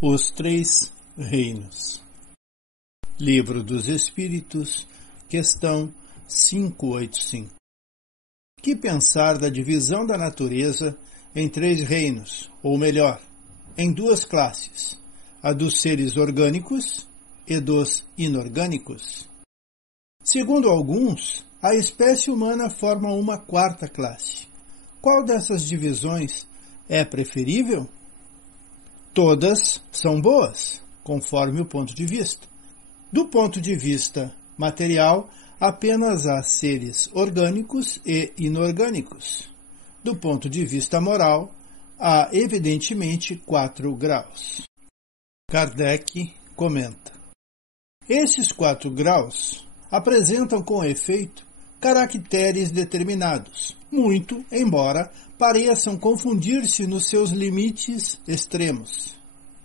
Os Três Reinos. Livro dos Espíritos, questão 585. Que pensar da divisão da natureza em três reinos, ou melhor, em duas classes, a dos seres orgânicos e dos inorgânicos? Segundo alguns, a espécie humana forma uma quarta classe. Qual dessas divisões é preferível? Todas são boas, conforme o ponto de vista. Do ponto de vista material, apenas há seres orgânicos e inorgânicos. Do ponto de vista moral, há evidentemente 4 graus. Kardec comenta: esses 4 graus apresentam com efeito caracteres determinados, muito embora pareçam confundir-se nos seus limites extremos.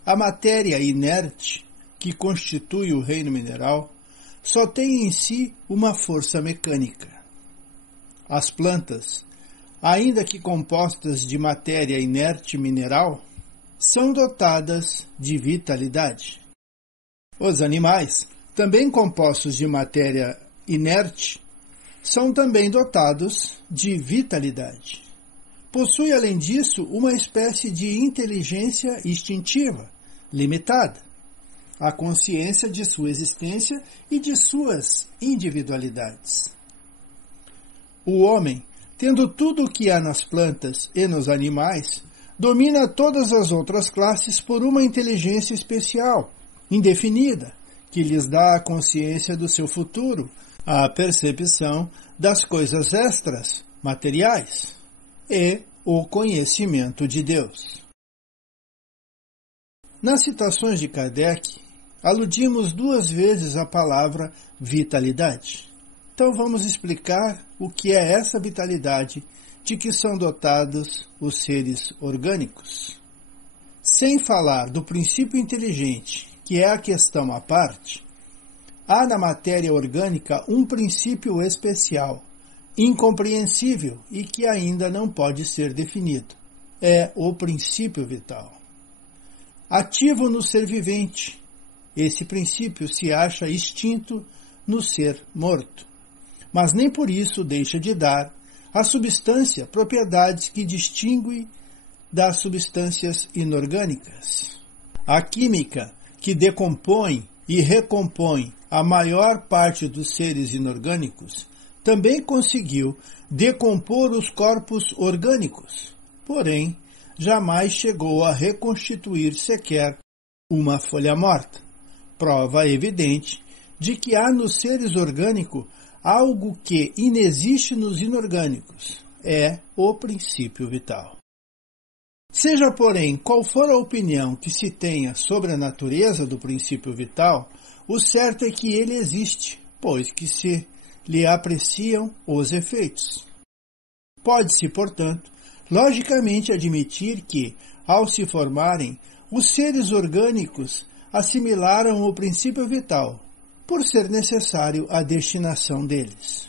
A matéria inerte, que constitui o reino mineral, só tem em si uma força mecânica. As plantas, ainda que compostas de matéria inerte mineral, são dotadas de vitalidade. Os animais, também compostos de matéria inerte, são também dotados de vitalidade. Possui, além disso, uma espécie de inteligência instintiva, limitada, a consciência de sua existência e de suas individualidades. O homem, tendo tudo o que há nas plantas e nos animais, domina todas as outras classes por uma inteligência especial, indefinida, que lhes dá a consciência do seu futuro, a percepção das coisas extras, materiais, e o conhecimento de Deus. Nas citações de Kardec, aludimos 2 vezes a palavra vitalidade. Então vamos explicar o que é essa vitalidade de que são dotados os seres orgânicos. Sem falar do princípio inteligente, que é a questão à parte, há na matéria orgânica um princípio especial, incompreensível e que ainda não pode ser definido. É o princípio vital. Ativo no ser vivente, esse princípio se acha extinto no ser morto, mas nem por isso deixa de dar à substância propriedades que distingue das substâncias inorgânicas. A química, que decompõe e recompõe a maior parte dos seres inorgânicos, também conseguiu decompor os corpos orgânicos, porém jamais chegou a reconstituir sequer uma folha morta. Prova evidente de que há nos seres orgânicos algo que inexiste nos inorgânicos, é o princípio vital. Seja, porém, qual for a opinião que se tenha sobre a natureza do princípio vital, o certo é que ele existe, pois que se lhe apreciam os efeitos. Pode-se, portanto, logicamente admitir que, ao se formarem, os seres orgânicos assimilaram o princípio vital, por ser necessário a destinação deles.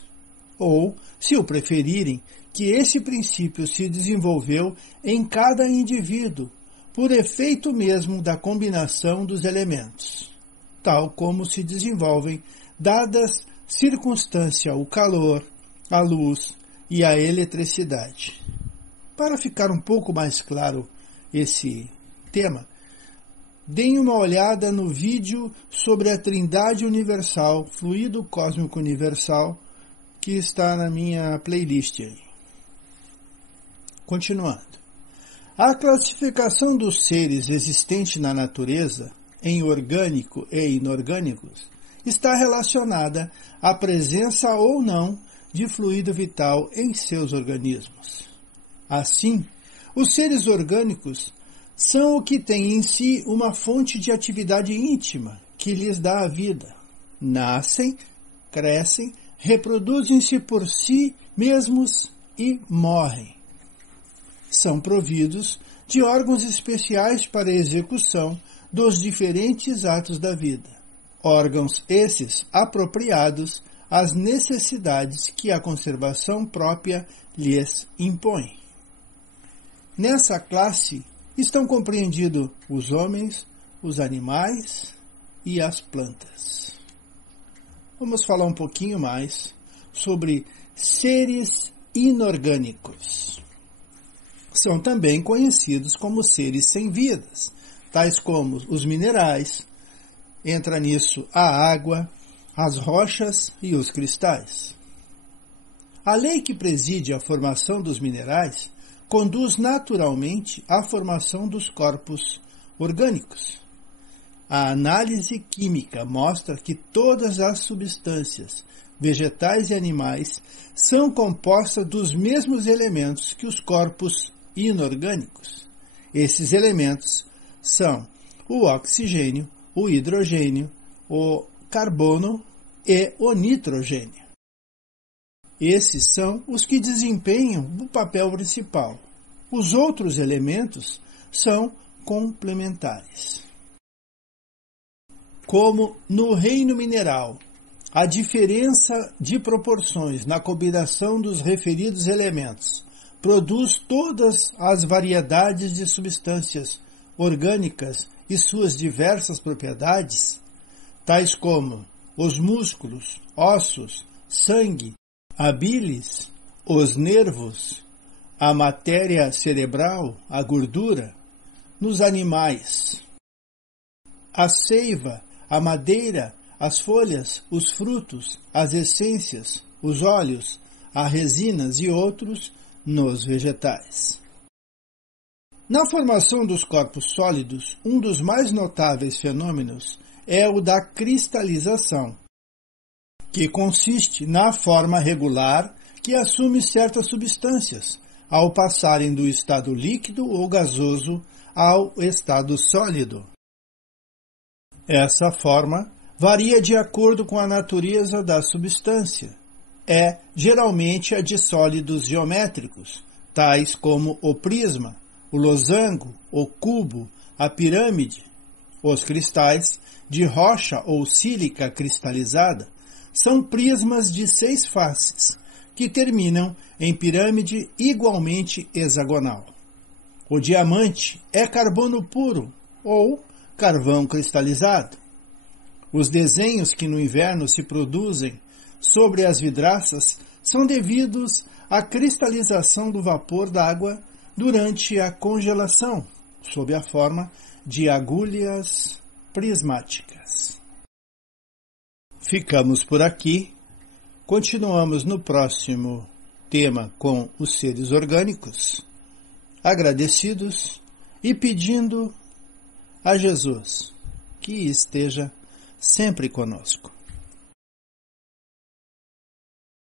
Ou, se o preferirem, que esse princípio se desenvolveu em cada indivíduo, por efeito mesmo da combinação dos elementos, tal como se desenvolvem, dadas circunstância o calor, a luz e a eletricidade. Para ficar um pouco mais claro esse tema, deem uma olhada no vídeo sobre a Trindade Universal, Fluido Cósmico Universal, que está na minha playlist aí. Continuando. A classificação dos seres existentes na natureza, em orgânico e inorgânicos, está relacionada à presença ou não de fluido vital em seus organismos. Assim, os seres orgânicos são o que têm em si uma fonte de atividade íntima que lhes dá a vida. Nascem, crescem, reproduzem-se por si mesmos e morrem. São providos de órgãos especiais para a execução dos diferentes atos da vida. Órgãos esses apropriados às necessidades que a conservação própria lhes impõe. Nessa classe estão compreendidos os homens, os animais e as plantas. Vamos falar um pouquinho mais sobre seres inorgânicos. São também conhecidos como seres sem vidas, tais como os minerais, entra nisso a água, as rochas e os cristais. A lei que preside a formação dos minerais conduz naturalmente à formação dos corpos orgânicos. A análise química mostra que todas as substâncias, vegetais e animais, são compostas dos mesmos elementos que os corpos inorgânicos. Esses elementos são o oxigênio, o hidrogênio, o carbono e o nitrogênio. Esses são os que desempenham o papel principal. Os outros elementos são complementares. Como no reino mineral, a diferença de proporções na combinação dos referidos elementos produz todas as variedades de substâncias orgânicas e suas diversas propriedades, tais como os músculos, ossos, sangue, a bilis, os nervos, a matéria cerebral, a gordura, nos animais, a seiva, a madeira, as folhas, os frutos, as essências, os óleos, as resinas e outros nos vegetais. Na formação dos corpos sólidos, um dos mais notáveis fenômenos é o da cristalização, que consiste na forma regular que assume certas substâncias, ao passarem do estado líquido ou gasoso ao estado sólido. Essa forma varia de acordo com a natureza da substância. É geralmente a de sólidos geométricos, tais como o prisma, o losango, o cubo, a pirâmide. Os cristais de rocha ou sílica cristalizada são prismas de 6 faces, que terminam em pirâmide igualmente hexagonal. O diamante é carbono puro ou carvão cristalizado. Os desenhos que no inverno se produzem sobre as vidraças são devidos à cristalização do vapor d'água durante a congelação, sob a forma de agulhas prismáticas. Ficamos por aqui. Continuamos no próximo tema com os seres orgânicos, agradecidos e pedindo a Jesus que esteja sempre conosco.